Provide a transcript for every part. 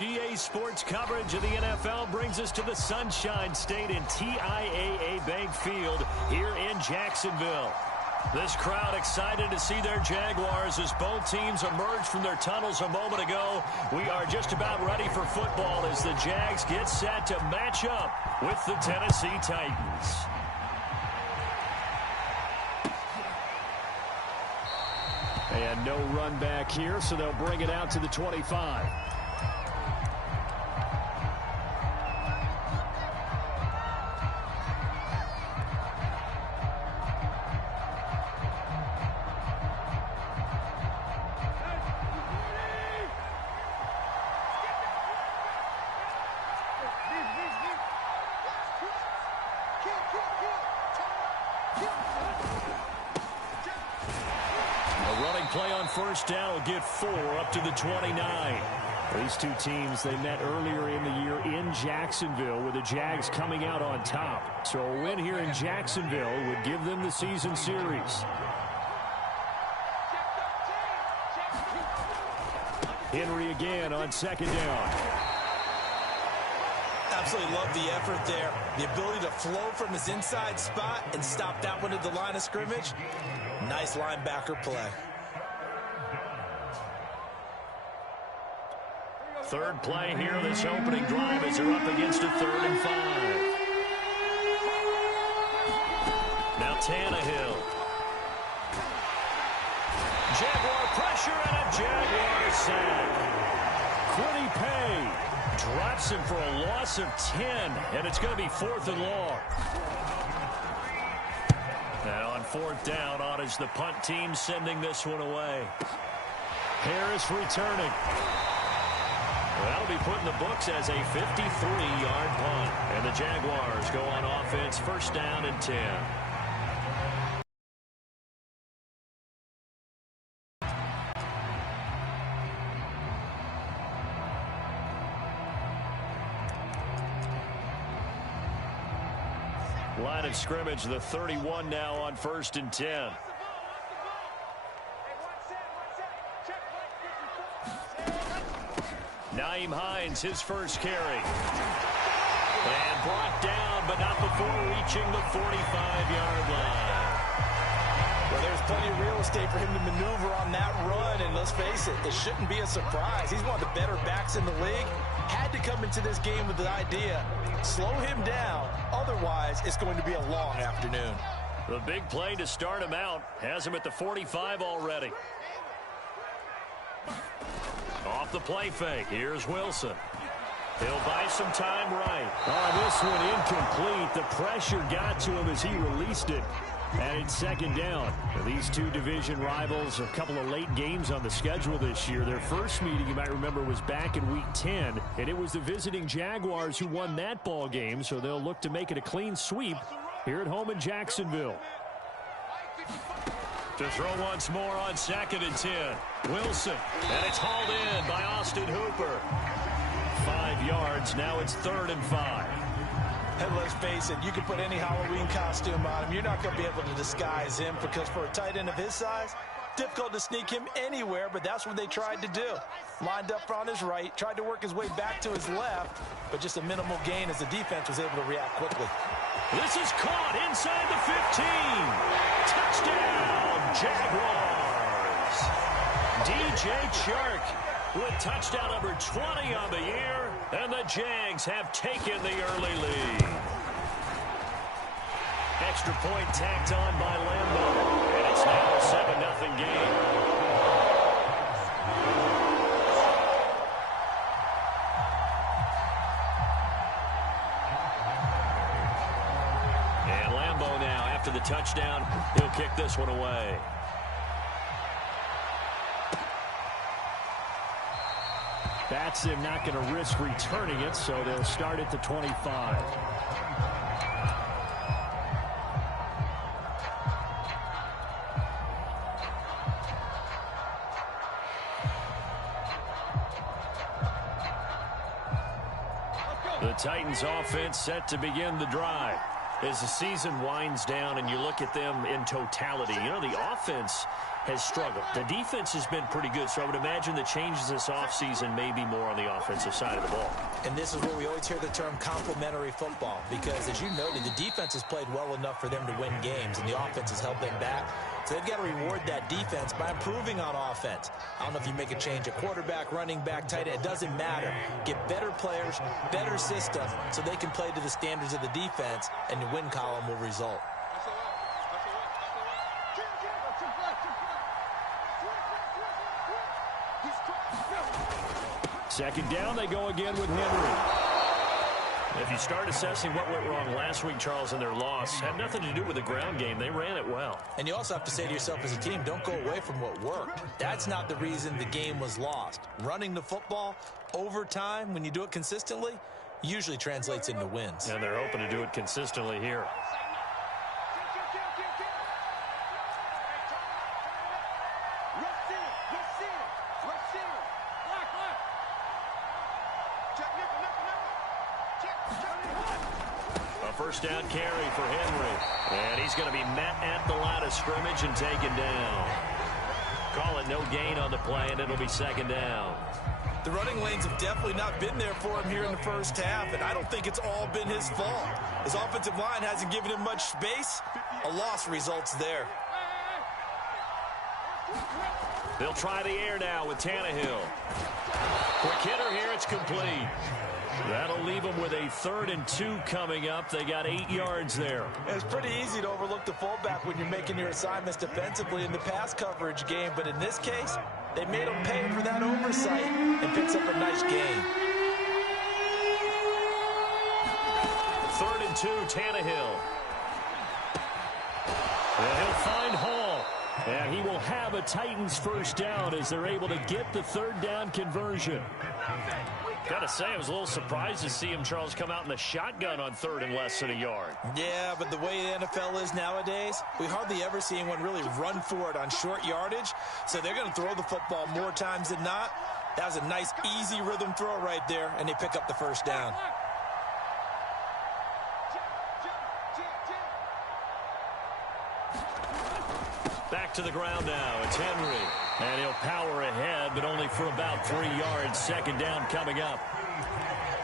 EA Sports coverage of the NFL brings us to the Sunshine State in TIAA Bank Field here in Jacksonville. This crowd excited to see their Jaguars as both teams emerged from their tunnels a moment ago. We are just about ready for football as the Jags get set to match up with the Tennessee Titans. And no run back here, so they'll bring it out to the 25. Play on first down will get 4 up to the 29. These two teams, they met earlier in the year in Jacksonville with the Jags coming out on top. So a win here in Jacksonville would give them the season series. Henry again on second down. Absolutely love the effort there. The ability to flow from his inside spot and stop that one at the line of scrimmage. Nice linebacker play. Third play here, this opening drive as they're up against a 3rd and 5. Now Tannehill. Jaguar pressure and a Jaguar sack. Quiddy Pay drops him for a loss of 10, and it's going to be 4th and long. Now on 4th down, on is the punt team sending this one away. Harris returning. That'll be put in the books as a 53-yard punt. And the Jaguars go on offense, first down and 10. Line of scrimmage, the 31 now on first and 10. Nyheim Hines, his first carry. And brought down, but not before reaching the 45-yard line. Well, there's plenty of real estate for him to maneuver on that run, and let's face it, it shouldn't be a surprise. He's one of the better backs in the league. Had to come into this game with the idea, slow him down, otherwise it's going to be a long afternoon. The big play to start him out has him at the 45 already. Off the play fake, here's Wilson. He'll buy some time right. Oh, this one incomplete. The pressure got to him as he released it. And it's second down. These two division rivals, a couple of late games on the schedule this year. Their first meeting, you might remember, was back in Week 10. And it was the visiting Jaguars who won that ball game. So they'll look to make it a clean sweep here at home in Jacksonville. To throw once more on 2nd and 10. Wilson. And it's hauled in by Austin Hooper. 5 yards. Now it's 3rd and 5. And let's face it, you can put any Halloween costume on him. You're not going to be able to disguise him because for a tight end of his size, difficult to sneak him anywhere, but that's what they tried to do. Lined up on his right, tried to work his way back to his left, but just a minimal gain as the defense was able to react quickly. This is caught inside the 15. Touchdown, Jaguars. DJ Chark with touchdown number 20 on the year, and the Jags have taken the early lead. Extra point tacked on by Lambeau, and it's now a 7-0 game. And Lambeau now, after the touchdown, he'll kick this one away. Batson not going to risk returning it, so they'll start at the 25. The Titans offense set to begin the drive. As the season winds down and you look at them in totality, you know, the offense has struggled. The defense has been pretty good, so I would imagine the changes this offseason may be more on the offensive side of the ball. And this is where we always hear the term complementary football, because as you noted, the defense has played well enough for them to win games, and the offense has held them back. So they've got to reward that defense by improving on offense. I don't know if you make a change at quarterback, running back, tight end. It doesn't matter. Get better players, better system, so they can play to the standards of the defense, and the win column will result. Second down, they go again with Henry. If you start assessing what went wrong last week, Charles, in their loss, had nothing to do with the ground game. They ran it well. And you also have to say to yourself as a team, don't go away from what worked. That's not the reason the game was lost. Running the football over time, when you do it consistently, usually translates into wins. And they're hoping to do it consistently here. First down carry for Henry. And he's going to be met at the line of scrimmage and taken down. Call it no gain on the play, and it'll be second down. The running lanes have definitely not been there for him here in the first half, and I don't think it's all been his fault. His offensive line hasn't given him much space. A loss results there. They'll try the air now with Tannehill. Quick hitter here, it's complete. That'll leave them with a 3rd and 2 coming up. They got 8 yards there. It's pretty easy to overlook the fullback when you're making your assignments defensively in the pass coverage game, but in this case, they made him pay for that oversight and picks up a nice gain. 3rd and 2, Tannehill. And he'll find Hall. And he will have a Titans first down as they're able to get the 3rd down conversion. Gotta say, I was a little surprised to see him, Charles, come out in the shotgun on 3rd and less than a yard. Yeah, but the way the NFL is nowadays, we hardly ever see anyone really run for it on short yardage. So they're going to throw the football more times than not. That was a nice, easy rhythm throw right there, and they pick up the first down. Back to the ground now. It's Henry. And he'll power ahead, but only for about 3 yards. Second down coming up.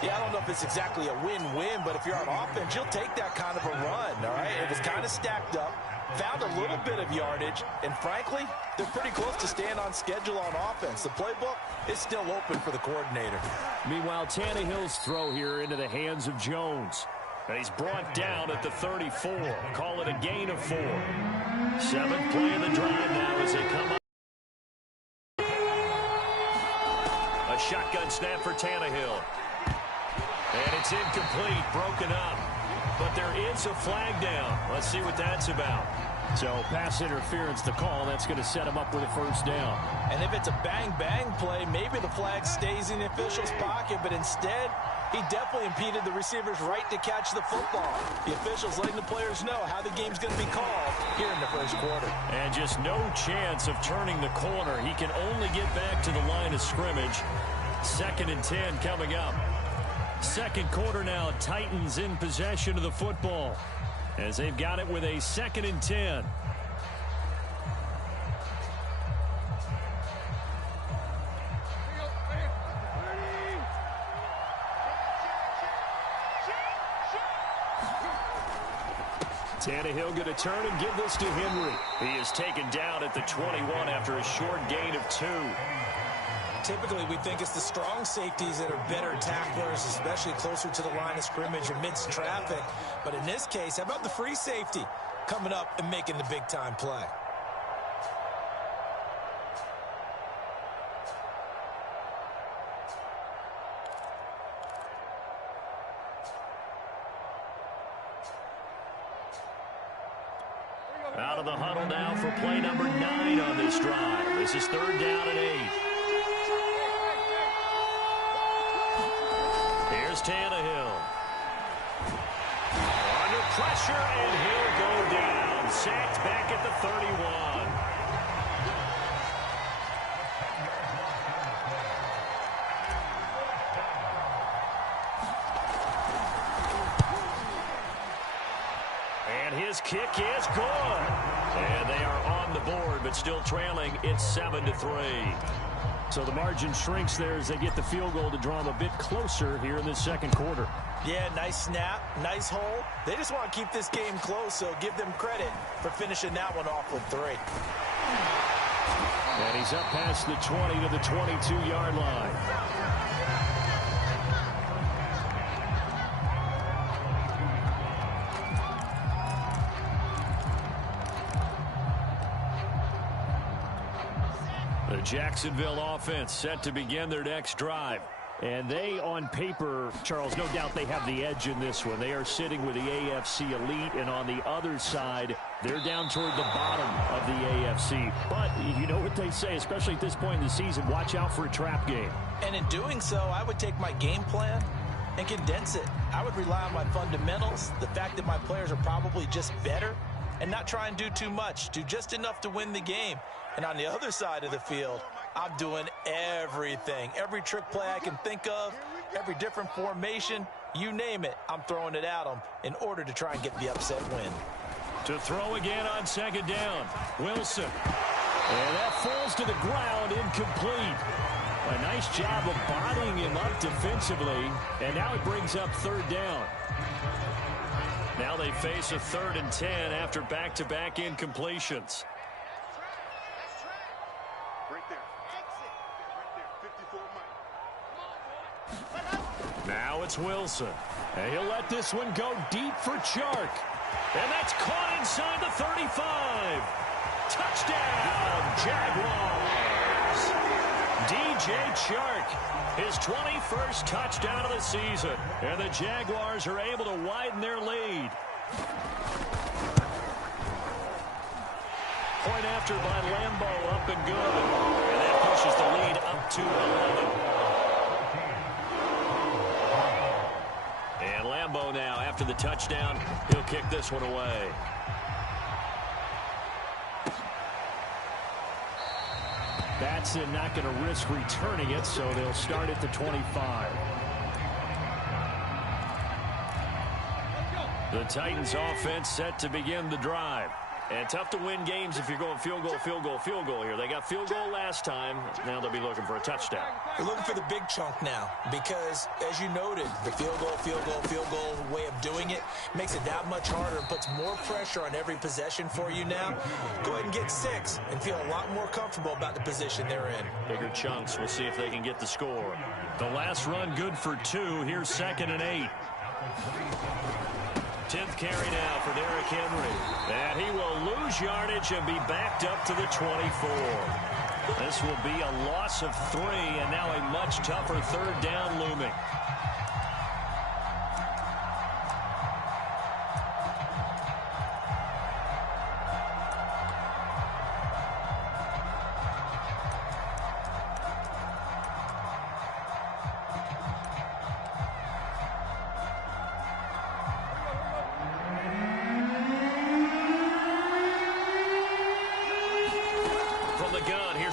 Yeah, I don't know if it's exactly a win-win, but if you're on offense, you'll take that kind of a run, all right? It was kind of stacked up, found a little bit of yardage, and frankly, they're pretty close to staying on schedule on offense. The playbook is still open for the coordinator. Meanwhile, Tannehill's throw here into the hands of Jones. And he's brought down at the 34. Call it a gain of 4. 7th play of the drive now as they come up. A shotgun snap for Tannehill. And it's incomplete, broken up. But there is a flag down. Let's see what that's about. So pass interference, the call. That's going to set him up with a first down. And if it's a bang-bang play, maybe the flag stays in the official's pocket, but instead, he definitely impeded the receiver's right to catch the football. The officials letting the players know how the game's going to be called here in the first quarter. And just no chance of turning the corner. He can only get back to the line of scrimmage. 2nd and 10 coming up. Second quarter now, Titans in possession of the football as they've got it with a 2nd and 10. Tannehill going to turn and give this to Henry. He is taken down at the 21 after a short gain of 2. Typically, we think it's the strong safeties that are better tacklers, especially closer to the line of scrimmage amidst traffic. But in this case, how about the free safety coming up and making the big-time play? Out of the huddle now for play number 9 on this drive. This is 3rd down and 8. Here's Tannehill. Under pressure, and he'll go down. Sacked back at the 31. And His kick is good. And they are on the board, but still trailing. It's 7-3. So the margin shrinks there as they get the field goal to draw them a bit closer here in this second quarter. Yeah, nice snap, nice hole. They just want to keep this game close, so give them credit for finishing that one off with 3. And he's up past the 20 to the 22-yard line. The Jacksonville offense set to begin their next drive. And they, on paper, Charles, no doubt they have the edge in this one. They are sitting with the AFC elite, and on the other side, they're down toward the bottom of the AFC. But you know what they say, especially at this point in the season, watch out for a trap game. And in doing so, I would take my game plan and condense it. I would rely on my fundamentals, the fact that my players are probably just better, and not try and do too much, do just enough to win the game. And on the other side of the field, I'm doing everything. Every trick play I can think of, every different formation, you name it, I'm throwing it at them in order to try and get the upset win. To throw again on second down, Wilson. And that falls to the ground, incomplete. A nice job of bodying him up defensively, and now it brings up third down. Now they face a 3rd and 10 after back-to-back incompletions. Now it's Wilson. And he'll let this one go deep for Chark. And that's caught inside the 35. Touchdown, Jaguars. DJ Chark, his 21st touchdown of the season. And the Jaguars are able to widen their lead. Point after by Lambeau, up and good. And that pushes the lead up to 11. And Lambeau now, after the touchdown, he'll kick this one away. Batson not going to risk returning it, so they'll start at the 25. The Titans offense set to begin the drive. And tough to win games if you're going field goal, field goal, field goal here. They got field goal last time. Now they'll be looking for a touchdown. They're looking for the big chunk now because, as you noted, the field goal, field goal, field goal way of doing it makes it that much harder and puts more pressure on every possession for you now. Go ahead and get 6 and feel a lot more comfortable about the position they're in. Bigger chunks. We'll see if they can get the score. The last run good for 2. Here's 2nd and 8. 10th carry now for Derrick Henry. And he will lose yardage and be backed up to the 24. This will be a loss of 3, and now a much tougher 3rd down looming.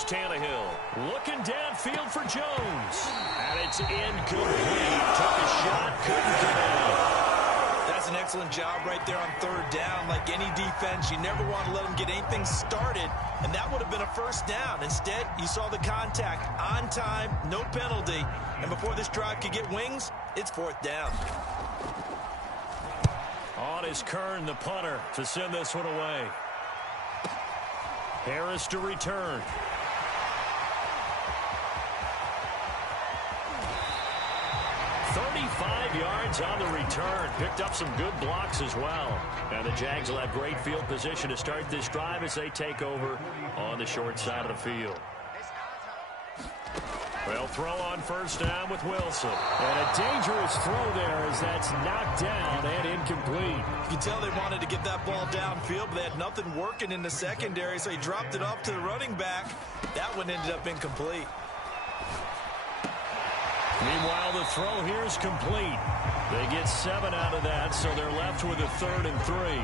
Tannehill looking downfield for Jones. And it's incomplete. Took a shot, couldn't get it. That's an excellent job right there on 3rd down. Like any defense, you never want to let them get anything started, and that would have been a 1st down. Instead, you saw the contact on time, no penalty, and before this drive could get wings, it's 4th down. On is Kern, the punter, to send this one away. Harris to return. 35 yards on the return. Picked up some good blocks as well. And the Jags will have great field position to start this drive as they take over on the short side of the field. They'll throw on 1st down with Wilson. And a dangerous throw there as that's knocked down and incomplete. You can tell they wanted to get that ball downfield, but they had nothing working in the secondary, so he dropped it off to the running back. That one ended up incomplete. Meanwhile, the throw here is complete. They get 7 out of that, so they're left with a 3rd and 3.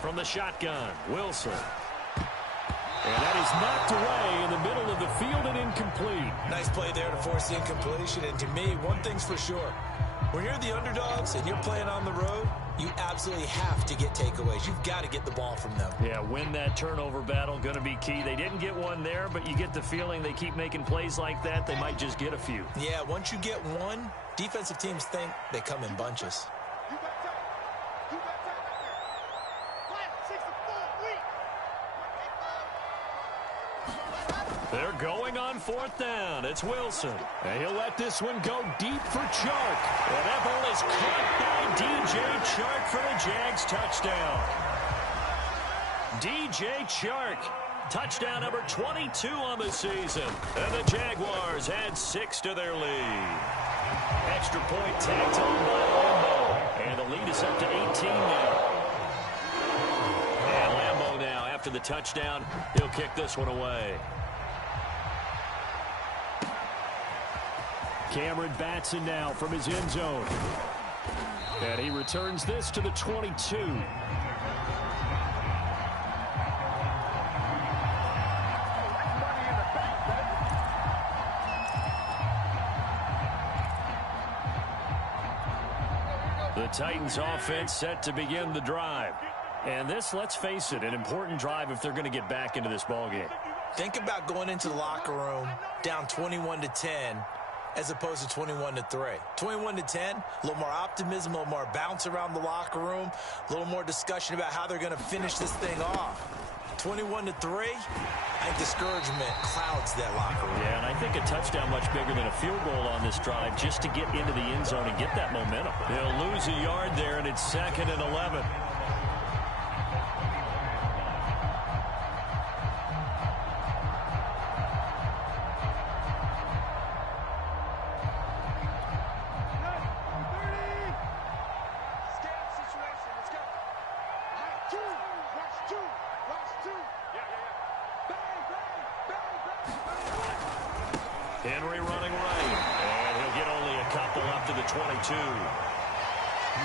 From the shotgun, Wilson. And that is knocked away in the middle of the field and incomplete. Nice play there to force the incompletion. And to me, one thing's for sure. When you're the underdogs and you're playing on the road, you absolutely have to get takeaways. You've got to get the ball from them. Yeah, win that turnover battle, going to be key. They didn't get one there, but you get the feeling they keep making plays like that, they might just get a few. Yeah, once you get one, defensive teams think they come in bunches. They're going on fourth down. It's Wilson. And he'll let this one go deep for Chark. And that ball is caught by D.J. Chark for the Jags touchdown. D.J. Chark, touchdown number 22 on the season. And the Jaguars add 6 to their lead. Extra point tagged on by Lambo. And the lead is up to 18 now. And Lambo now, after the touchdown, he'll kick this one away. Cameron Batson now from his end zone. And he returns this to the 22. The Titans offense set to begin the drive. And this, let's face it, an important drive if they're going to get back into this ballgame. Think about going into the locker room down 21-10. As opposed to 21-3. 21-10, a little more optimism, a little more bounce around the locker room, a little more discussion about how they're going to finish this thing off. 21-3, I think discouragement clouds that locker room. Yeah, and I think a touchdown much bigger than a field goal on this drive just to get into the end zone and get that momentum. They'll lose a yard there, and it's 2nd and 11. Henry running right, and he'll get only a couple up to the 22.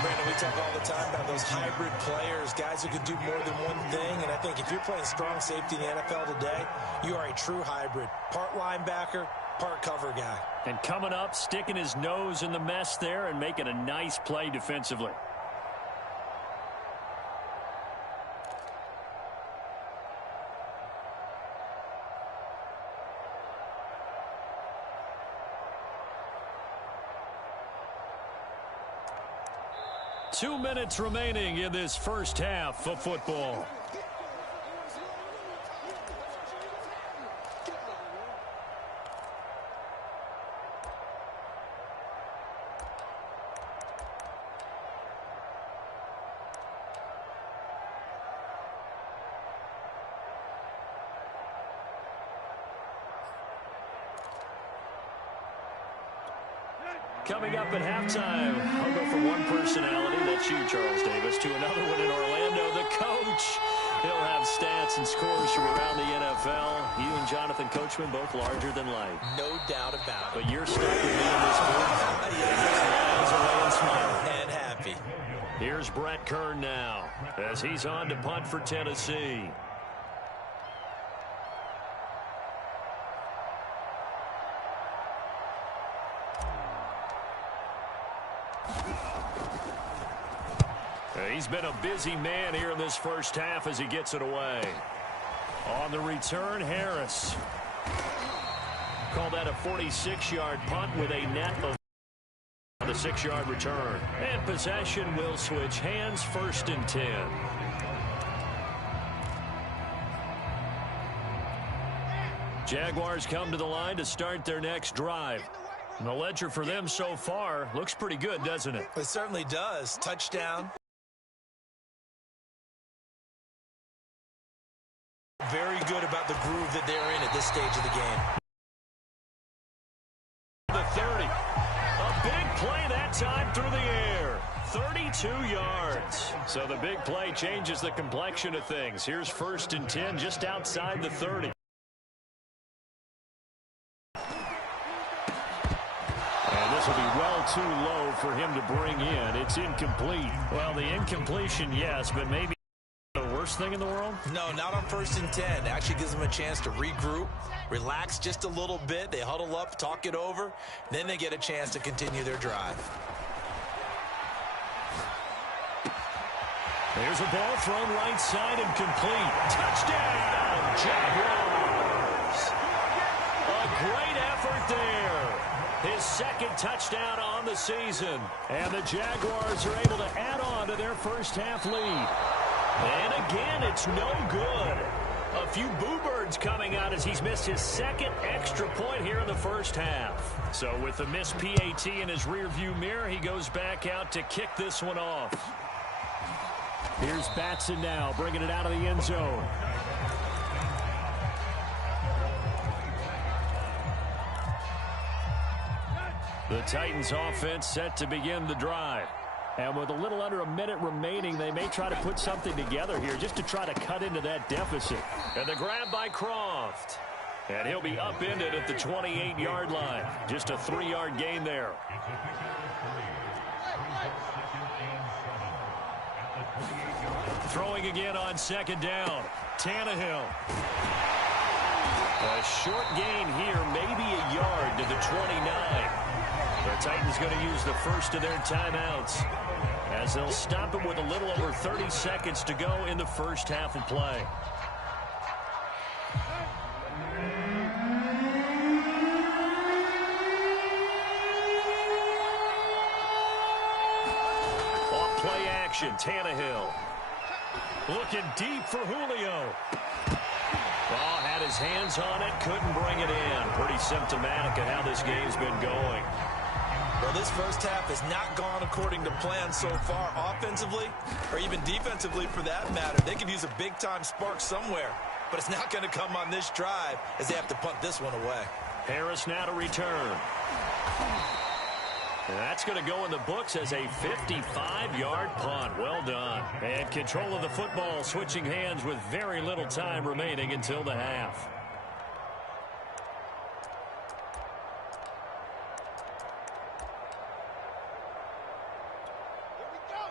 Brandon, we talk all the time about those hybrid players, guys who can do more than one thing, and I think if you're playing strong safety in the NFL today, you are a true hybrid. Part linebacker, part cover guy. And coming up, sticking his nose in the mess there and making a nice play defensively. Two minutes remaining in this first half of football. Coming up at halftime, I'll go from one personality, that's you, Charles Davis, to another one in Orlando, the coach. He'll have stats and scores from around the NFL. You and Jonathan Coachman, both larger than life. No doubt about it. But you're stuck with me in this booth. He's away and smiling. And happy. Here's Brett Kern now, as he's on to punt for Tennessee. He's been a busy man here in this first half as he gets it away. On the return, Harris. Call that a 46-yard punt with a net of the 6-yard return. And possession will switch hands, 1st and 10. Jaguars come to the line to start their next drive. And the ledger for them so far looks pretty good, doesn't it? It certainly does. Touchdown. Very good about the groove that they're in at this stage of the game. The 30. A big play that time through the air. 32 yards. So the big play changes the complexion of things. Here's 1st and 10 just outside the 30. This will be well too low for him to bring in. It's incomplete. Well, the incompletion, yes, but maybe the worst thing in the world? No, not on 1st and 10. It actually gives them a chance to regroup, relax just a little bit. They huddle up, talk it over. Then they get a chance to continue their drive. There's a ball thrown right side and complete. Touchdown, Jaguars! A great effort there. His second touchdown on the season. And the Jaguars are able to add on to their first half lead. And again, it's no good. A few boo birds coming out as he's missed his second extra point here in the first half. So with the missed PAT in his rearview mirror, he goes back out to kick this one off. Here's Batson now, bringing it out of the end zone. The Titans offense set to begin the drive. And with a little under a minute remaining, they may try to put something together here just to try to cut into that deficit. And the grab by Croft. And he'll be upended at the 28-yard line. Just a 3-yard gain there. Throwing again on second down. Tannehill. A short gain here, maybe a yard to the 29. The Titans going to use the first of their timeouts as they'll stop him with a little over 30 seconds to go in the first half of play. Off play action, Tannehill. Looking deep for Julio. Oh, had his hands on it, couldn't bring it in. Pretty symptomatic of how this game's been going. Well, this first half has not gone according to plan so far offensively, or even defensively for that matter. They could use a big-time spark somewhere, but it's not going to come on this drive as they have to punt this one away. Harris now to return. And that's going to go in the books as a 55-yard punt. Well done. And control of the football switching hands with very little time remaining until the half.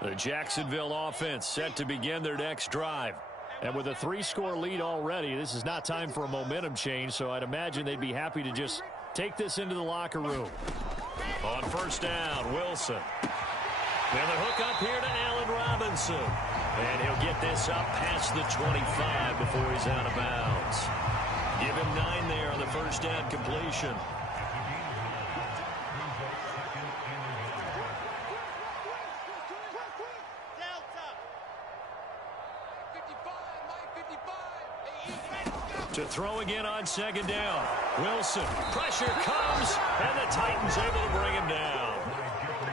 The Jacksonville offense set to begin their next drive. And with a 3-score lead already, this is not time for a momentum change, so I'd imagine they'd be happy to just take this into the locker room. On first down, Wilson. And the hook up here to Allen Robinson. And he'll get this up past the 25 before he's out of bounds. Give him 9 there on the first down completion. To throw again on second down. Wilson. Pressure comes, and the Titans able to bring him down.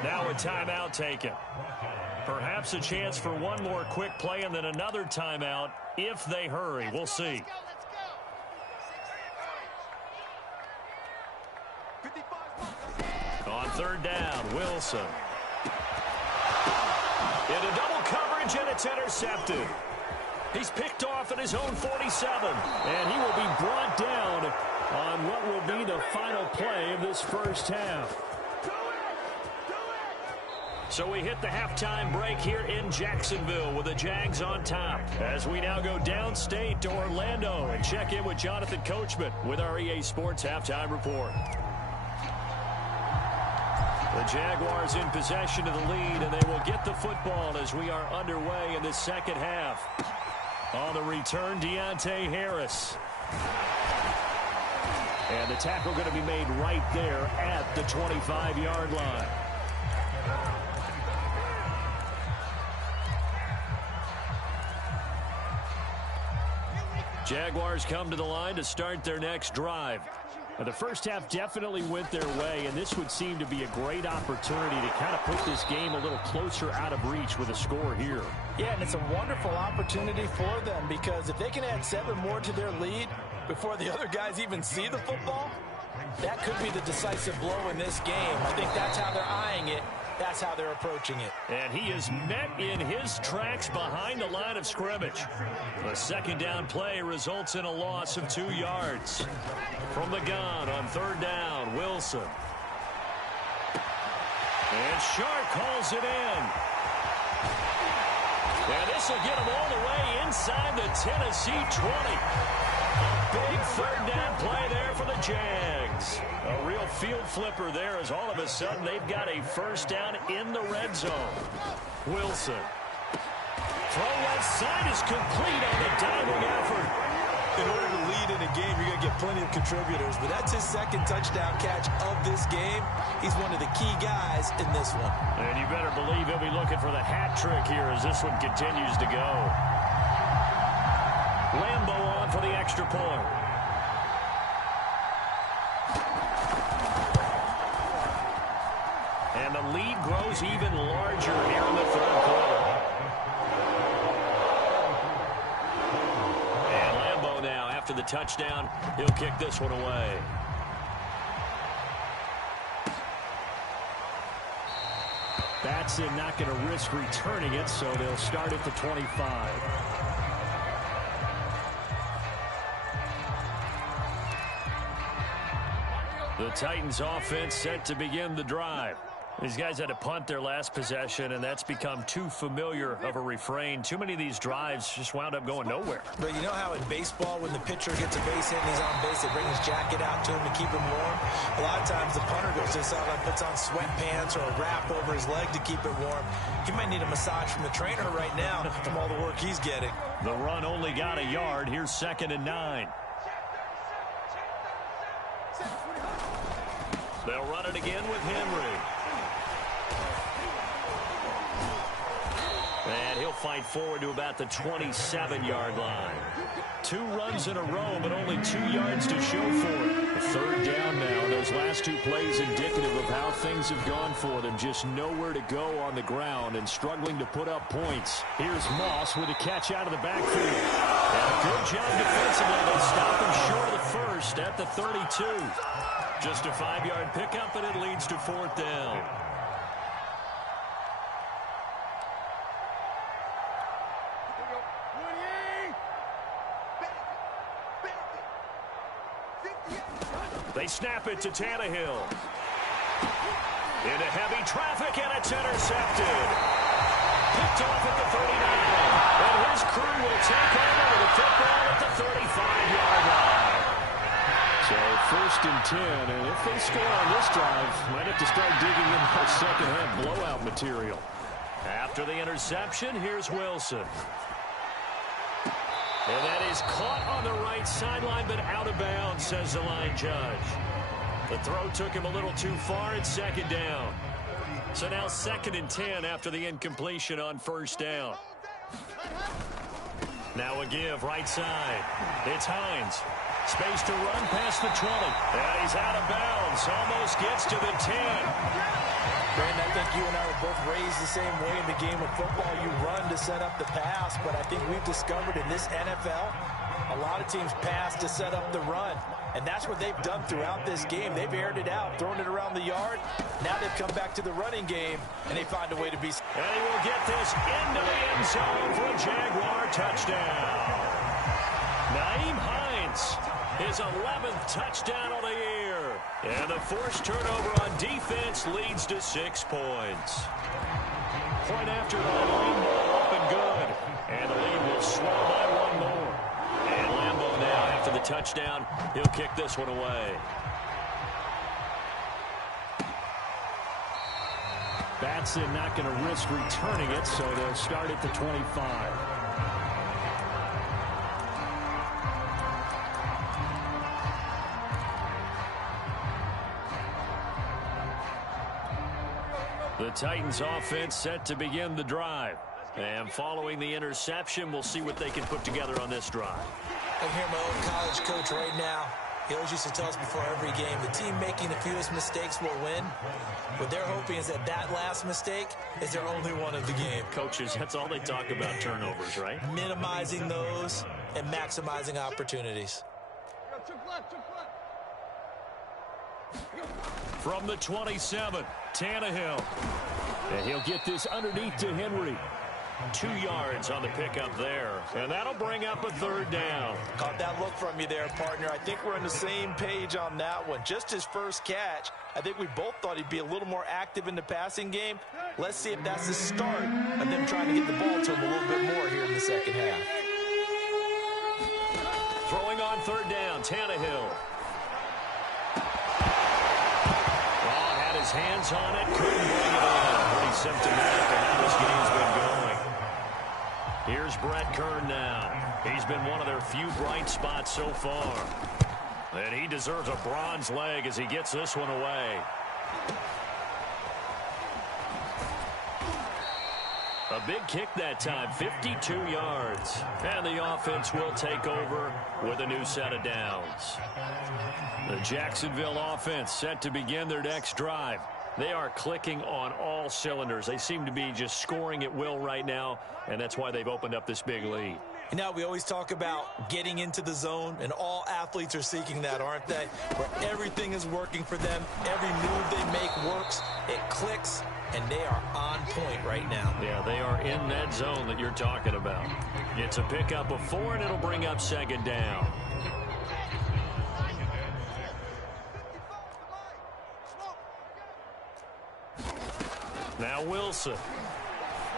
Now a timeout taken. Perhaps a chance for one more quick play and then another timeout if they hurry. We'll see. On third down, Wilson. Into double coverage, and it's intercepted. He's picked off at his own 47, and he will be brought down on what will be the final play of this first half. So we hit the halftime break here in Jacksonville with the Jags on top. As we now go downstate to Orlando and check in with Jonathan Coachman with our EA Sports Halftime Report. The Jaguars in possession of the lead, and they will get the football as we are underway in the second half. On the return, Deontay Harris. And the tackle going to be made right there at the 25-yard line. Jaguars come to the line to start their next drive. Now, the first half definitely went their way, and this would seem to be a great opportunity to kind of put this game a little closer out of reach with a score here. Yeah, and it's a wonderful opportunity for them because if they can add 7 more to their lead before the other guys even see the football, that could be the decisive blow in this game. I think that's how they're eyeing it. That's how they're approaching it. And he is met in his tracks behind the line of scrimmage. The second down play results in a loss of 2 yards. From the gun on third down, Wilson. And Sharp calls it in. And this will get them all the way inside the Tennessee 20. A big third down play there for the Jags. A real field flipper there as all of a sudden they've got a first down in the red zone. Wilson. Throw left side is complete on the diving effort. In order to lead in a game, you're going to get plenty of contributors, but that's his second touchdown catch of this game. He's one of the key guys in this one. And you better believe he'll be looking for the hat trick here as this one continues to go. Lambo on for the extra point. And the lead grows even larger here in the third quarter. And Lambo now, after the touchdown, he'll kick this one away. Batson not going to risk returning it, so they'll start at the 25. The Titans offense set to begin the drive. These guys had to punt their last possession, and that's become too familiar of a refrain. Too many of these drives just wound up going nowhere. But you know how in baseball, when the pitcher gets a base hit and he's on base, they bring his jacket out to him to keep him warm? A lot of times the punter goes to the sideline, puts on sweatpants or a wrap over his leg to keep it warm. He might need a massage from the trainer right now from all the work he's getting. The run only got a yard. Here's 2nd and 9. They'll run it again with Henry. And he'll fight forward to about the 27-yard line. 2 runs in a row, but only 2 yards to show for it. A third down now. Those last 2 plays indicative of how things have gone for them. Just nowhere to go on the ground and struggling to put up points. Here's Moss with a catch out of the backfield. And a good job defensively. They stop him short of the first at the 32. Just a 5-yard pickup, and it leads to 4th down. They snap it to Tannehill. Into heavy traffic, and it's intercepted. Picked off at the 39. And his crew will take over with the football at the 35-yard line. So 1st and 10, and if they score on this drive, might have to start digging in for second-half blowout material. After the interception, here's Wilson. And that is caught on the right sideline, but out of bounds, says the line judge. The throw took him a little too far. It's 2nd down. So now 2nd and 10 after the incompletion on 1st down. Now a give right side. It's Hines. Space to run past the 20. And he's out of bounds. Almost gets to the 10. Brandon, I think you and I were both raised the same way in the game of football. You run to set up the pass, but I think we've discovered in this NFL, a lot of teams pass to set up the run. And that's what they've done throughout this game. They've aired it out, thrown it around the yard. Now they've come back to the running game, and they find a way to be. And he will get this into the end zone for a Jaguar touchdown. Nyheim Hines, his 11th touchdown of the year. And the forced turnover on defense leads to 6 points. Point after the long ball up and good. And the lead will swell by 1 more. And Lambo now, after the touchdown, he'll kick this one away. Batson not going to risk returning it, so they'll start at the 25. The Titans offense set to begin the drive. And following the interception, we'll see what they can put together on this drive. I hear my old college coach right now. He always used to tell us before every game, the team making the fewest mistakes will win. What they're hoping is that that last mistake is their only one of the game. Coaches, that's all they talk about, turnovers, right? Minimizing those and maximizing opportunities. From the 27, Tannehill. And he'll get this underneath to Henry. 2 yards on the pickup there. And that'll bring up a third down. Caught that look from you there, partner. I think we're on the same page on that one. Just his first catch. I think we both thought he'd be a little more active in the passing game. Let's see if that's the start of them trying to get the ball to him a little bit more here in the second half. Throwing on third down, Tannehill. Had his hands on it, couldn't bring it in. Pretty symptomatic of how this game's been going. Here's Brett Kern now. He's been one of their few bright spots so far. And he deserves a bronze leg as he gets this one away. A big kick that time, 52 yards. And the offense will take over with a new set of downs. The Jacksonville offense set to begin their next drive. They are clicking on all cylinders. They seem to be just scoring at will right now, and that's why they've opened up this big lead. You know, we always talk about getting into the zone, and all athletes are seeking that, aren't they? Where everything is working for them. Every move they make works. It clicks, and they are on point right now. Yeah, they are in that zone that you're talking about. It's a pickup of 4, and it'll bring up second down. Now Wilson.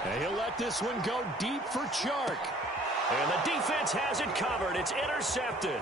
And he'll let this one go deep for Chark. And the defense has it covered. It's intercepted.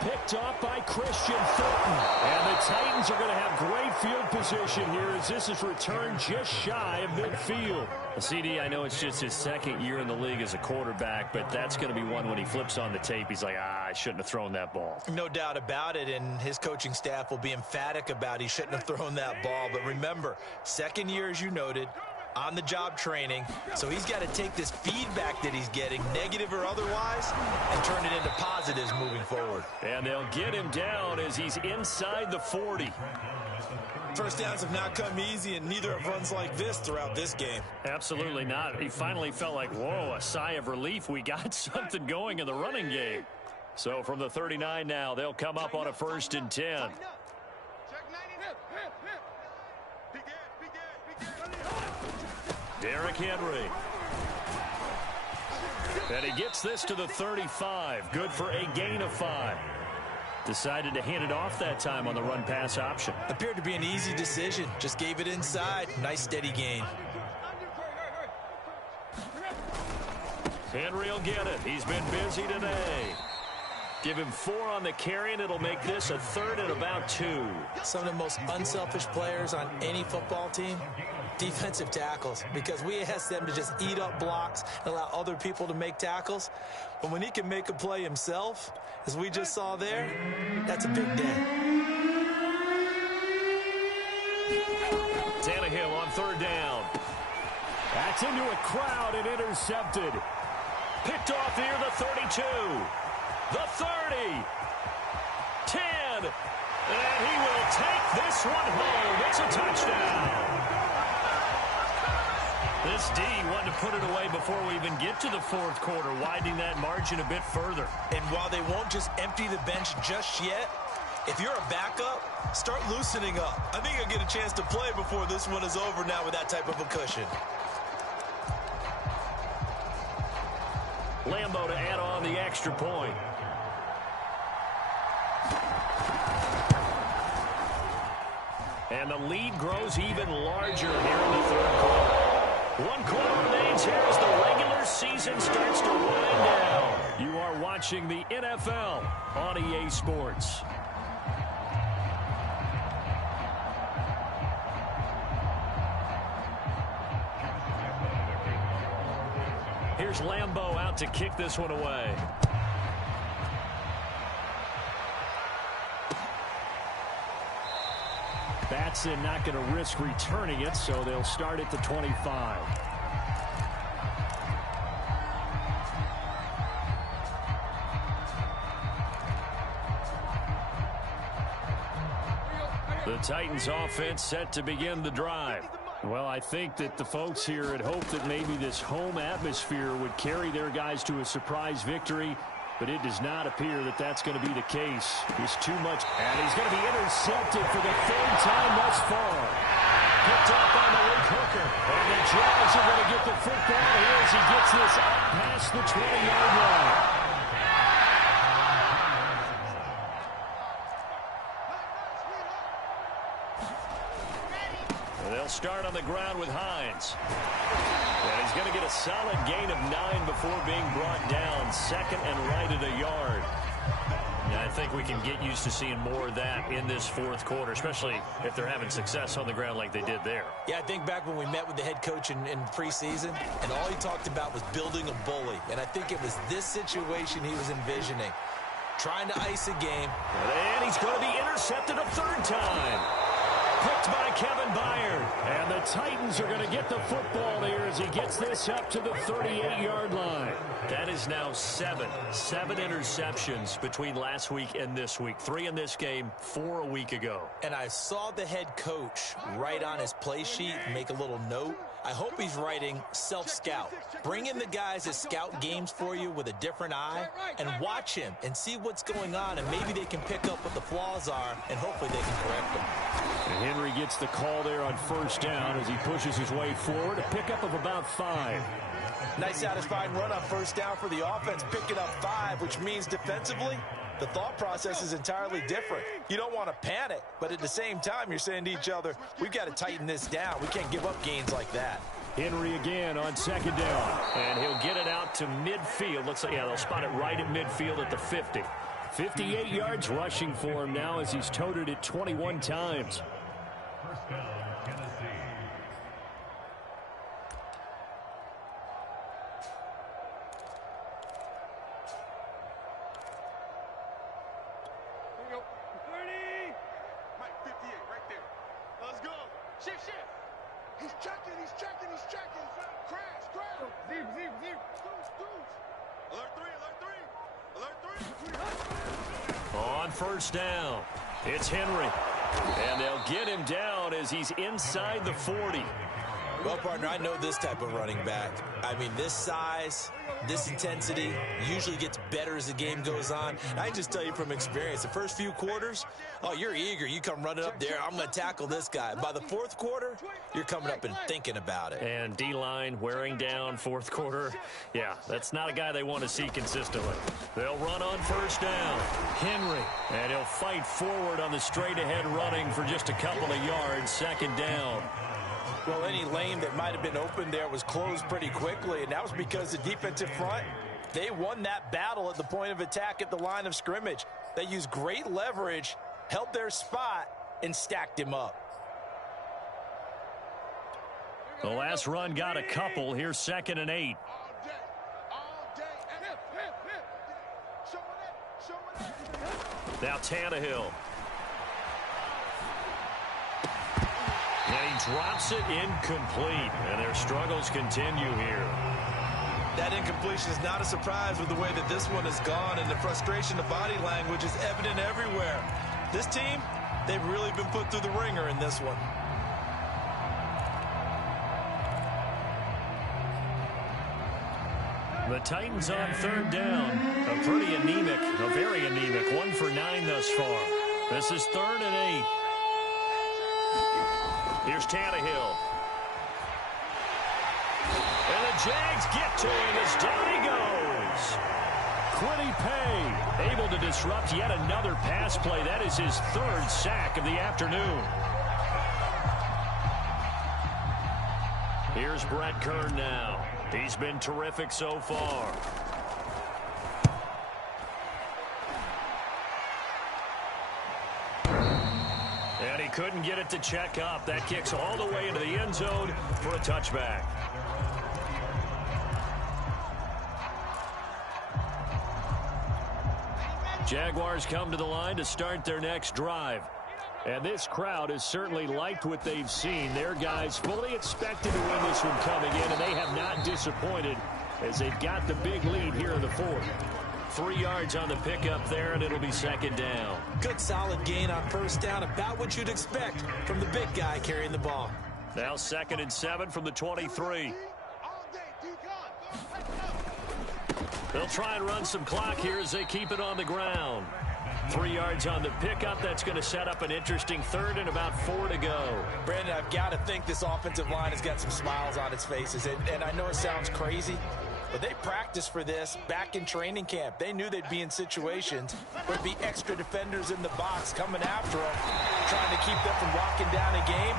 Picked off by Christian Fulton. And the Titans are going to have great field position here as this is returned just shy of midfield. CD, I know it's just his second year in the league as a quarterback, but that's going to be one when he flips on the tape. He's like, I shouldn't have thrown that ball. No doubt about it, and his coaching staff will be emphatic about he shouldn't have thrown that ball. But remember, second year, as you noted, on-the-job training, so he's got to take this feedback that he's getting, negative or otherwise, and turn it into positives moving forward. And they'll get him down as he's inside the 40. First downs have not come easy, and neither have runs like this throughout this game. Absolutely not. He finally felt like, whoa, a sigh of relief. We got something going in the running game. So from the 39 now, they'll come up on a 1st and 10. Derrick Henry. And he gets this to the 35. Good for a gain of 5. Decided to hand it off that time on the run-pass option. Appeared to be an easy decision. Just gave it inside. Nice, steady gain. Henry will get it. He's been busy today. Give him 4 on the carry, and it'll make this a 3rd and about 2. Some of the most unselfish players on any football team, defensive tackles, because we ask them to just eat up blocks and allow other people to make tackles. But when he can make a play himself, as we just saw there, that's a big day. Tannehill on 3rd down. That's into a crowd and intercepted. Picked off near the 32. The 30. 10. And he will take this one home. It's a touchdown. This D wanted to put it away before we even get to the 4th quarter, widening that margin a bit further. And while they won't just empty the bench just yet, if you're a backup, start loosening up. I think you'll get a chance to play before this one is over now with that type of a cushion. Lambo to add on the extra point. And the lead grows even larger here in the 3rd quarter. 1 quarter remains here as the regular season starts to wind down. You are watching the NFL on EA Sports. Here's Lambo out to kick this one away. Batson not going to risk returning it, so they'll start at the 25. The Titans offense set to begin the drive. Well, I think that the folks here had hoped that maybe this home atmosphere would carry their guys to a surprise victory, but it does not appear that that's going to be the case. It's too much. And he's going to be intercepted for the 3rd time thus far. picked up on the weak hooker. And the Jags are going to get the football here as he gets this up past the 20-yard line. They'll start on the ground with Hines. And he's going to get a solid gain of 9 before being brought down. Second and right at a yard. And I think we can get used to seeing more of that in this fourth quarter, especially if they're having success on the ground like they did there. Yeah, I think back when we met with the head coach in preseason, and all he talked about was building a bully. And I think it was this situation he was envisioning. Trying to ice a game. And he's going to be intercepted a third time. Picked by Kevin Byard. And the Titans are going to get the football here as he gets this up to the 38-yard line. That is now 7 interceptions between last week and this week. 3 in this game, 4 a week ago. And I saw the head coach write on his play sheet, make a little note. I hope he's writing self-scout. Bring in the guys that scout games for you with a different eye and watch him and see what's going on, and maybe they can pick up what the flaws are, and hopefully they can correct them. And Henry gets the call there on first down as he pushes his way forward. A pickup of about 5. Nice satisfying run on first down for the offense, picking up 5, which means defensively, the thought process is entirely different. You don't want to panic, but at the same time, you're saying to each other, we've got to tighten this down. We can't give up gains like that. Henry again on second down, and he'll get it out to midfield. Looks like, yeah, they'll spot it right at midfield at the 50. 58 yards rushing for him now as he's toted it 21 times. On first down, it's Henry. And they'll get him down as he's inside the 40. Well, partner, I know this type of running back. I mean, this size, this intensity usually gets better as the game goes on. And I can just tell you from experience, the first few quarters, oh, you're eager. You come running up there, I'm going to tackle this guy. By the fourth quarter, you're coming up and thinking about it. And D-line wearing down fourth quarter. Yeah, that's not a guy they want to see consistently. They'll run on first down. Henry, and he'll fight forward on the straight-ahead running for just a couple of yards. Second down. Well, any lane that might have been open there was closed pretty quickly, and that was because the defensive front, they won that battle at the point of attack at the line of scrimmage. They used great leverage, held their spot, and stacked him up. The last run got a couple. Here's second and 8. Now Tannehill. And he drops it incomplete. And their struggles continue here. That incompletion is not a surprise with the way that this one has gone, and the frustration of body language is evident everywhere. This team, they've really been put through the ringer in this one. The Titans on third down. A pretty anemic, a very anemic. 1 for 9 thus far. This is 3rd and 8. Here's Tannehill. And the Jags get to him as down he goes. Kwity Paye able to disrupt yet another pass play. That is his 3rd sack of the afternoon. Here's Brett Kern now. He's been terrific so far. And he couldn't get it to check up. That kicks all the way into the end zone for a touchback. Jaguars come to the line to start their next drive. And this crowd has certainly liked what they've seen. Their guys fully expected to win this one coming in, and they have not disappointed as they've got the big lead here in the 4th. 3 yards on the pickup there, and it'll be second down. Good solid gain on first down, about what you'd expect from the big guy carrying the ball. Now 2nd and 7 from the 23. They'll try and run some clock here as they keep it on the ground. 3 yards on the pickup. That's going to set up an interesting third and about 4 to go. Brandon, I've got to think this offensive line has got some smiles on its faces. And I know it sounds crazy, but they practiced for this back in training camp. They knew they'd be in situations where there'd be extra defenders in the box coming after them, trying to keep them from locking down a game.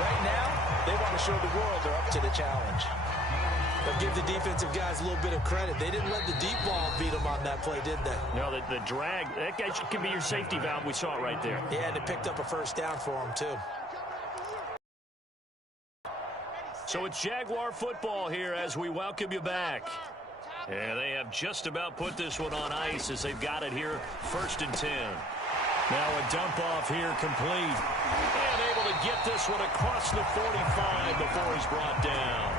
Right now, they want to show the world they're up to the challenge. But give the defensive guys a little bit of credit. They didn't let the deep ball beat them on that play, did they? No, the drag, that guy can be your safety valve. We saw it right there. Yeah, and they picked up a first down for them, too. So it's Jaguar football here as we welcome you back. And they have just about put this one on ice as they've got it here, 1st and 10. Now a dump off here complete. And able to get this one across the 45 before he's brought down.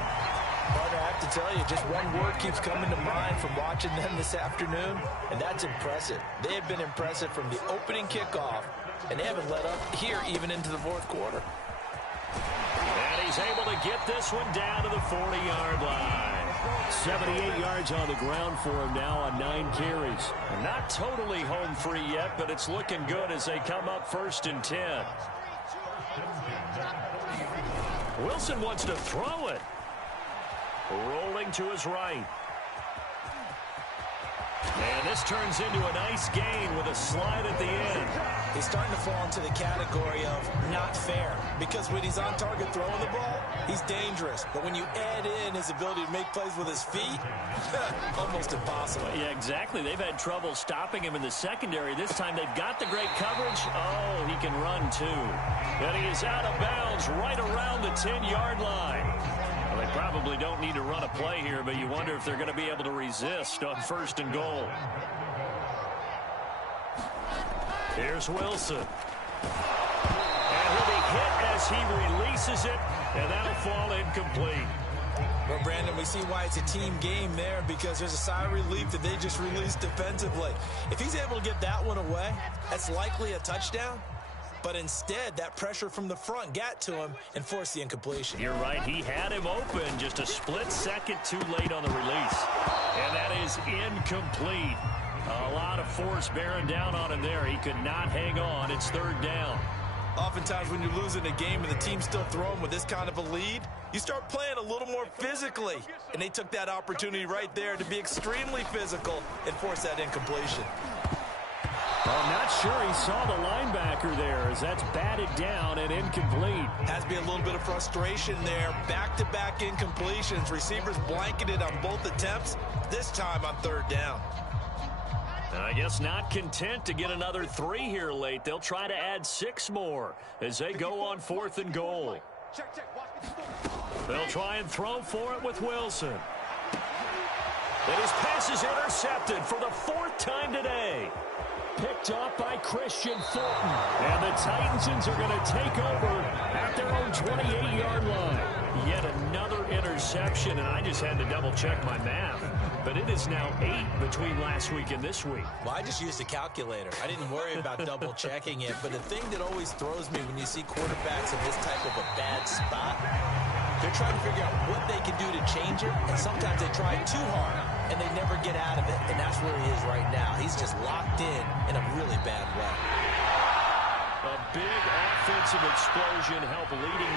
Partner, I have to tell you, just one word keeps coming to mind from watching them this afternoon, and that's impressive. They have been impressive from the opening kickoff, and they haven't let up here even into the 4th quarter. And he's able to get this one down to the 40-yard line. 78 yards on the ground for him now on 9 carries. Not totally home free yet, but it's looking good as they come up 1st and 10. Wilson wants to throw it. Rolling to his right. And this turns into a nice gain with a slide at the end. He's starting to fall into the category of not fair, because when he's on target throwing the ball, he's dangerous. But when you add in his ability to make plays with his feet, almost impossible. Yeah, exactly. They've had trouble stopping him in the secondary. This time they've got the great coverage. Oh, he can run too. And he is out of bounds right around the 10-yard line. Well, they probably don't need to run a play here, but you wonder if they're going to be able to resist on 1st and goal. Here's Wilson. And he'll be hit as he releases it, and that'll fall incomplete. Well, Brandon, we see why it's a team game there, because there's a sigh of relief that they just released defensively. If he's able to get that one away, that's likely a touchdown. But instead, that pressure from the front got to him and forced the incompletion. You're right. He had him open just a split second too late on the release. And that is incomplete. A lot of force bearing down on him there. He could not hang on. It's 3rd down. Oftentimes when you're losing a game and the team's still throwing with this kind of a lead, you start playing a little more physically. And they took that opportunity right there to be extremely physical and force that incompletion. I'm not sure he saw the linebacker there as that's batted down and incomplete. Has to be a little bit of frustration there. Back-to-back incompletions. Receivers blanketed on both attempts, this time on 3rd down. And I guess not content to get another 3 here late. They'll try to add 6 more as they go on 4th and goal. They'll try and throw for it with Wilson. And his pass is intercepted for the 4th time today. Picked off by Christian Fulton. And the Titans are going to take over at their own 28-yard line. Yet another interception, and I just had to double-check my math. But it is now 8 between last week and this week. Well, I just used a calculator. I didn't worry about double-checking it. But the thing that always throws me when you see quarterbacks in this type of a bad spot, they're trying to figure out what they can do to change it. And sometimes they try too hard, and they never get out of it. And that's where he is right now. He's just locked in a really bad way. A big offensive explosion helped leading